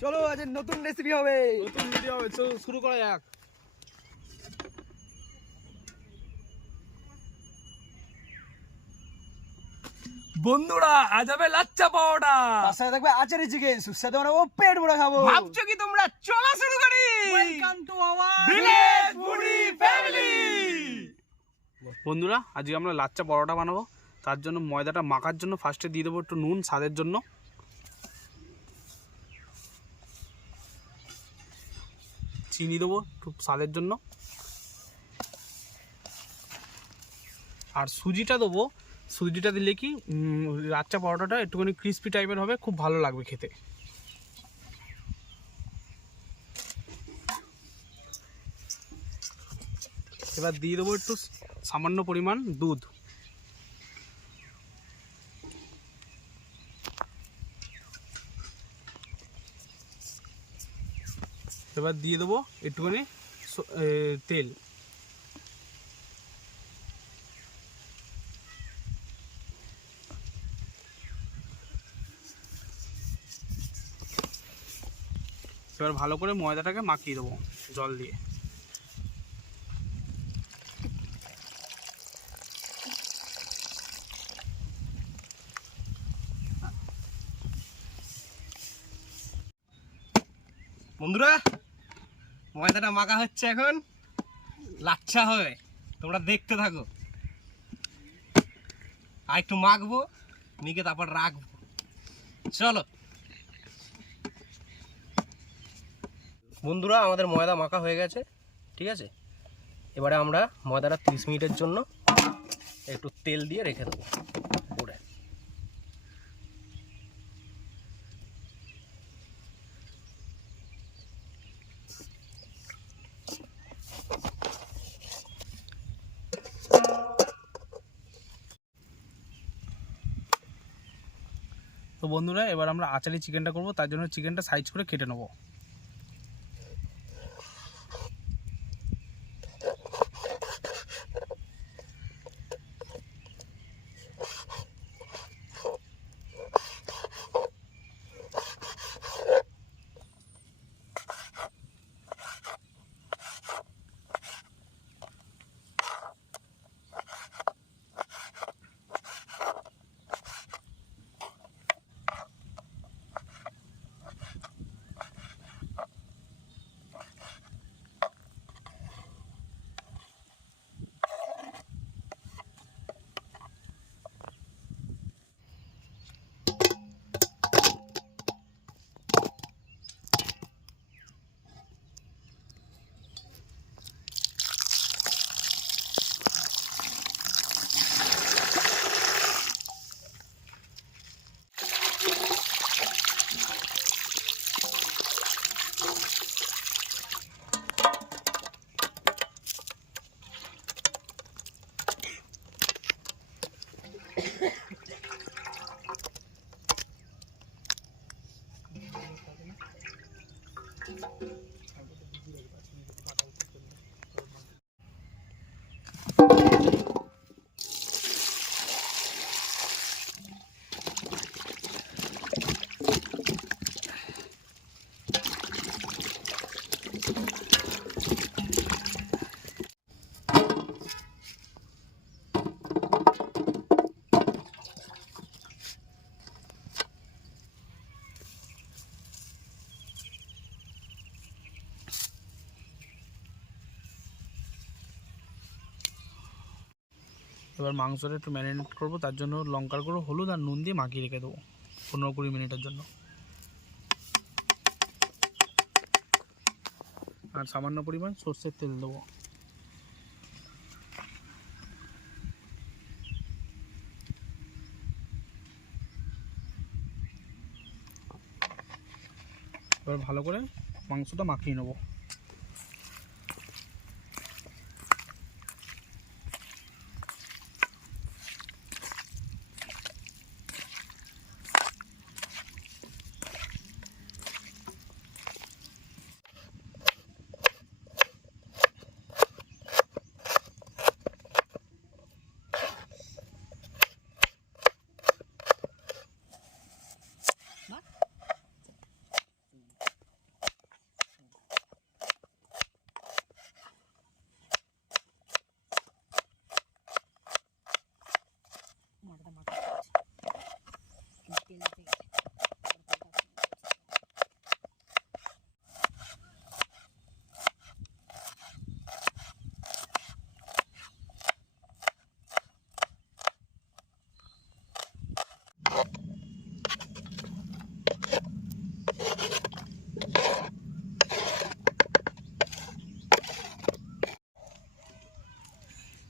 চলো আজ নতুন রেসিপি হবে, নতুন ভিডিও হবে, চলো শুরু করা যাক। বন্ধুরা আজ হবে লাচ্চা পাওয়াটা, তার সাথে থাকবে আচারি চিকেন, সুস্বাদু বানাবো, পেট ভরে খাবো। ভাবছো কি তোমরা? চলো শুরু করি। Welcome to our village foodie family. বন্ধুরা আজকে আমরা লাচ্চা পরোটা বানাবো। তার জন্য ময়দাটা মাখার জন্য ফার্স্টে দিয়ে দেবো একটু নুন স্বাদের জন্য, চিনি দেবো একটু স্বাদের জন্য, আর সুজিটা দেবো। সুজিটা দিলে কি লাচ্চা পরোটাটা একটুখানি ক্রিস্পি টাইপের হবে, খুব ভালো লাগবে খেতে। এবার দিয়ে দেবো একটু সামান্য পরিমাণ দুধ। এবার দিয়ে দেবো একটুখানি তেল। এবার ভালো করে ময়দাটাকে মাখিয়ে দেবো জল দিয়ে। বন্ধুরা ময়দাটা মাখা হচ্ছে, এখন লাচ্ছা হবে, তোমরা দেখতে থাকো। আর একটু মাখবো, মেখে তারপর রাখবো। চলো বন্ধুরা, আমাদের ময়দা মাখা হয়ে গেছে, ঠিক আছে। এবারে আমরা ময়দাটা 30 মিনিটের জন্য একটু তেল দিয়ে রেখে দেবো পুরে। তো বন্ধুরা এবার আমরা আচারি চিকেনটা করব, তার জন্য চিকেনটা সাইজ করে কেটে নেবো। এবার মাংসটা একটু ম্যারিনেট করবো, তার জন্য লঙ্কার গুঁড়ো, হলুদ আর নুন দিয়ে মাখিয়ে রেখে দেবো 15-20 মিনিটের জন্য। আর সামান্য পরিমাণ সর্ষের তেল দেবো। এবার ভালো করে মাংসটা মাখিয়ে নেবো।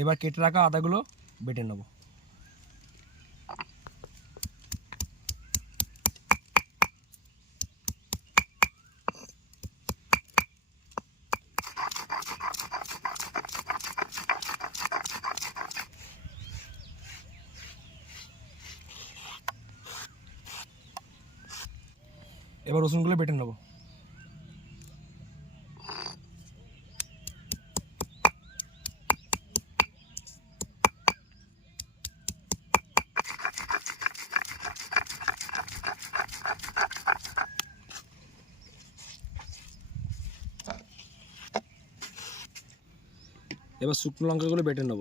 এবার কেটে রাখা আদাগুলো বেটে নেব। এবার রসুনগুলো বেটে নেব। এবার শুকনো লঙ্কাগুলো বেটে নেব।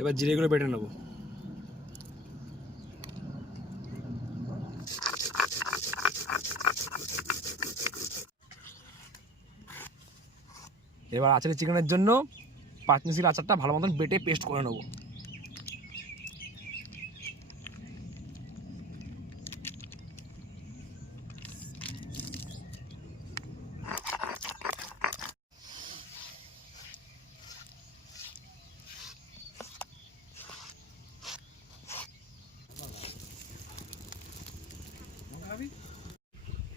এবার জিরেগুলো বেটে নেব। এবার আচারের চিকেনের জন্য পাঁচমিশির আচারটা ভালো মতন বেটে পেস্ট করে নেব।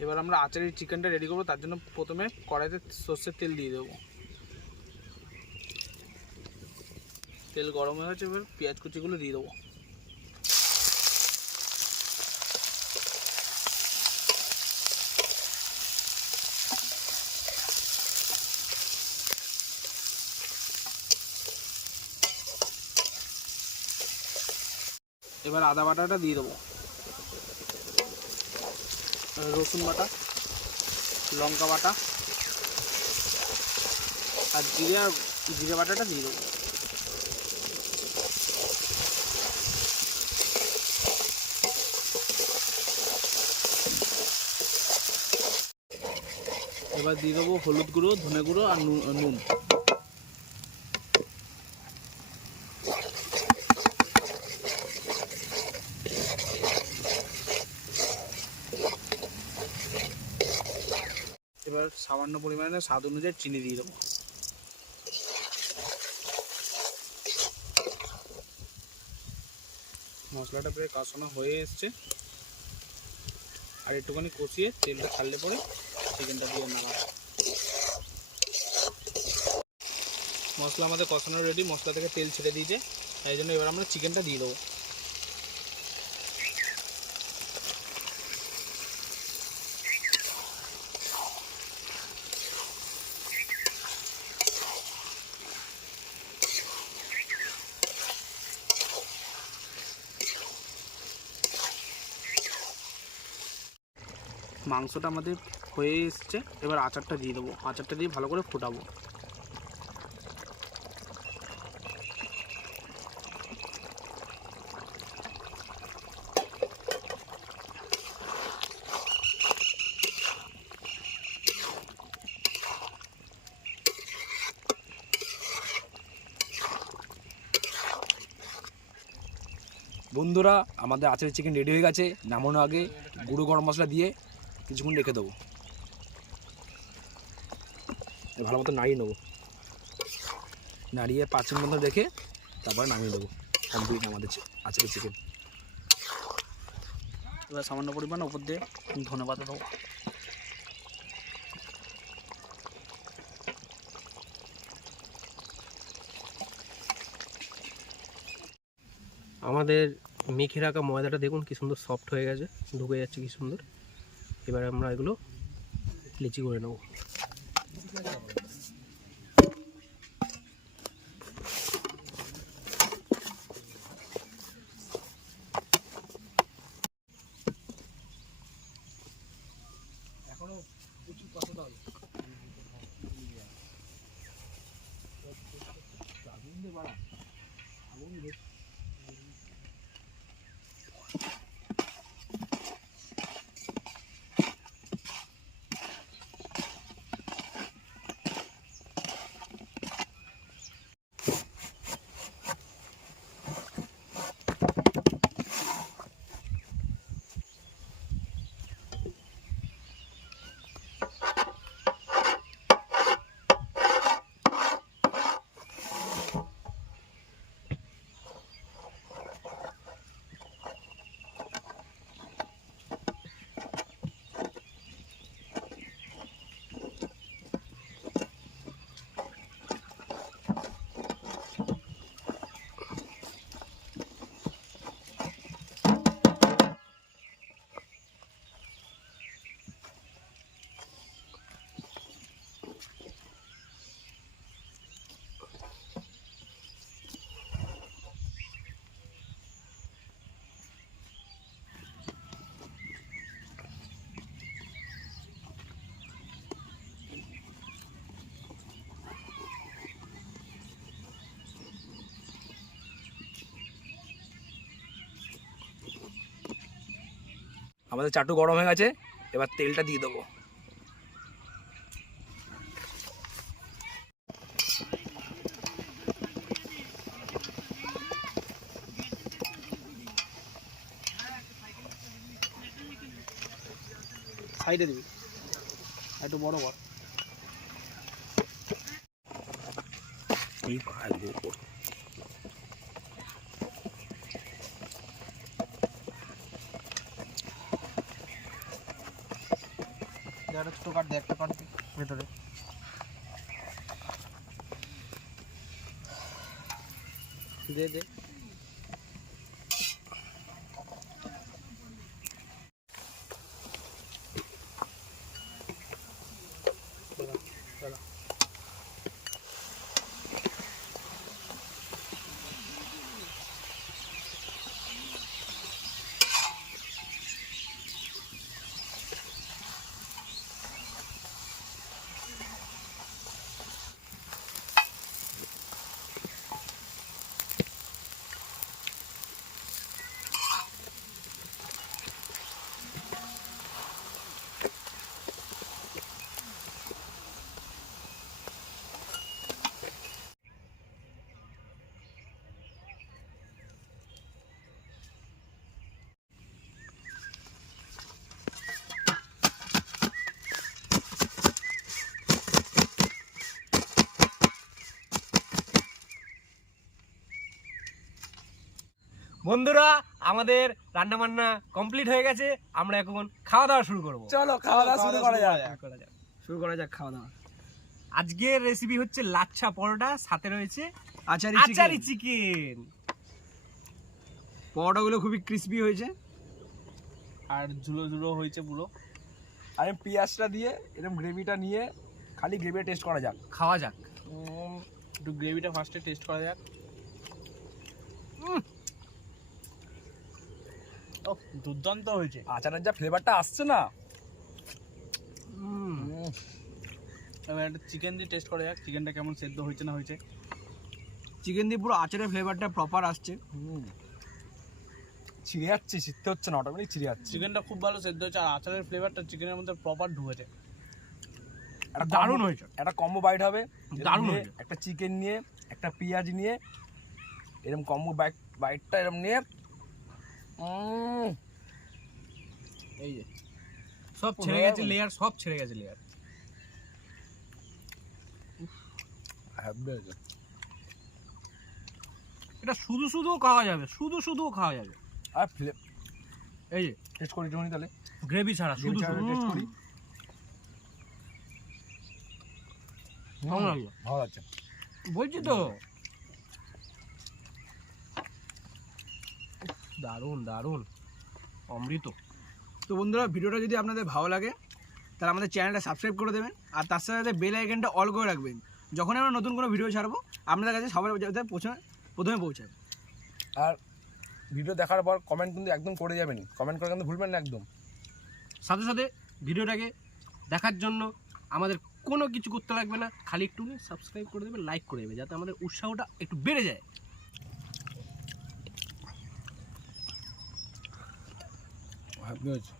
এবার আমরা আচারের চিকেনটা রেডি করবো, তার জন্য প্রথমে কড়াইতে সর্ষের তেল দিয়ে দেবো। তেল গরম হয়ে গেছে, এবার পেঁয়াজ কুচিগুলো দিয়ে দেবো। এবার আদা বাটাটা দিয়ে দেবো, রসুন বাটা, লঙ্কা বাটা আর জিরে বাটাটা দিয়ে দেবো। এবার দিয়ে দেবো হলুদ গুঁড়ো, ধনে গুঁড়ো আর নুন। এবার সামান্য পরিমাণে স্বাদ অনুযায়ী চিনি দিয়ে দেবো। মশলাটা প্রায় কষানো হয়ে এসছে, আর একটুখানি কষিয়ে তেলটা ছাড়লে পরে চিকেনটা দিয়ে নামাবো। মশলা আমাদের কষানো রেডি, মশলা থেকে তেল ছেড়ে দিয়েছে, এই জন্য এবার আমরা চিকেনটা দিয়ে দেবো। মাংসটা আমাদের হয়ে এসছে, এবার আচারটা দিয়ে দেবো। আচারটা দিয়ে ভালো করে ফোটাবো। বন্ধুরা, আমাদের আচারের চিকেন রেডি হয়ে গেছে। নামানোর আগে গুঁড়ো গরম মশলা দিয়ে কিছুক্ষণ রেখে দেবো। ভালো মতো নাড়িয়ে নেবো, নাড়িয়ে 5 মিনিট মতো রেখে তারপরে নামিয়ে দেবো। কমপ্লিট আমাদের আচারের চিকেন। এবার সামান্য পরিমাণ উপর দিয়ে ধনেপাতা দেবো। আমাদের মেখে রাখা ময়দাটা দেখুন কি সুন্দর সফট হয়ে গেছে, ঢুকে যাচ্ছে কি সুন্দর। এবার আমরা এগুলো লিচি করে নেব। আমাদের চাটু গরম হয়ে গেছে, এবার তেলটা দিয়ে দেবো। সাইডে দিবি, একটু বড় কর। এই ভাজবো ছোট কাট দে, একটা কাট দে ভেতরে। দে দে। বন্ধুরা, আমাদের রান্না বান্না কমপ্লিট হয়ে গেছে, আমরা এখন খাওয়া দাওয়া শুরু করব। চলো খাওয়া দাওয়া শুরু করা যাক। শুরু করা যাক খাওয়া দাওয়া। আজকের রেসিপি হচ্ছে লাচ্ছা পরোটা, সাথে রয়েছে আচারি আচারি চিকেন। পরোটাগুলো খুবই ক্রিস্পি হয়েছে আর ঝুলো ঝুলো হয়েছে পুরো। আর পেঁয়াজটা দিয়ে এরকম গ্রেভিটা নিয়ে খালি গ্রেভিটা টেস্ট করা যাক। খাওয়া যাক। একটু গ্রেভিটা ফার্স্টে টেস্ট করা যাক। ও দুর্দান্ত হয়েছে। আচারের যা ফ্লেভারটা আসছে না, এবার একটা চিকেন দিয়ে টেস্ট করা যাক, চিকেনটা কেমন সেদ্ধ হয়েছে না হয়েছে। চিকেন দিয়ে পুরো আচারের ফ্লেভারটা প্রপার আসছে। ছিঁড়ে যাচ্ছে, শিখতে হচ্ছে না, অটোমেটিক ছিঁড়ে যাচ্ছে। চিকেনটা খুব ভালো সেদ্ধ হয়েছে, আর আচারের ফ্লেভারটা চিকেনের মধ্যে প্রপার ঢুকেছে। একটা দারুণ হয়েছে। একটা কম্বো বাইট হবে, দারুণ নিয়ে হয়েছে। একটা চিকেন নিয়ে একটা পেঁয়াজ নিয়ে এরকম কম্বো বাইটটা এরকম নিয়ে এই যে সব ছেড়ে গেছে লেয়ার, সব ছেড়ে গেছে লেয়ার। এটা শুধু শুধু খাওয়া যাবে, শুধু শুধু খাওয়া যাবে। আর এই যে টেস্ট করি যখনই তাহলে গ্রেভি ছাড়া শুধু শুধু টেস্ট করি। কেমন লাগলো? ভালো লাগছে। বলছি তো, দারুণ দারুণ, অমৃত। তো বন্ধুরা, ভিডিওটা যদি আপনাদের ভালো লাগে তাহলে আমাদের চ্যানেলটা সাবস্ক্রাইব করে দেবেন, আর তার সাথে সাথে বেল আইকনটা অল করে রাখবেন। যখন আমরা নতুন কোনো ভিডিও ছাড়বো আপনাদের কাছে সবার যাতে প্রথমে পৌঁছাবে। আর ভিডিও দেখার পর কমেন্ট কিন্তু একদম করে যাবেন, কমেন্ট করে কিন্তু ভুলবেন না একদম। সাথে সাথে ভিডিওটাকে দেখার জন্য আমাদের কোনো কিছু করতে লাগবে না, খালি একটু সাবস্ক্রাইব করে দেবে, লাইক করে দেবে, যাতে আমাদের উৎসাহটা একটু বেড়ে যায়। হ্যাপি হয়েছে।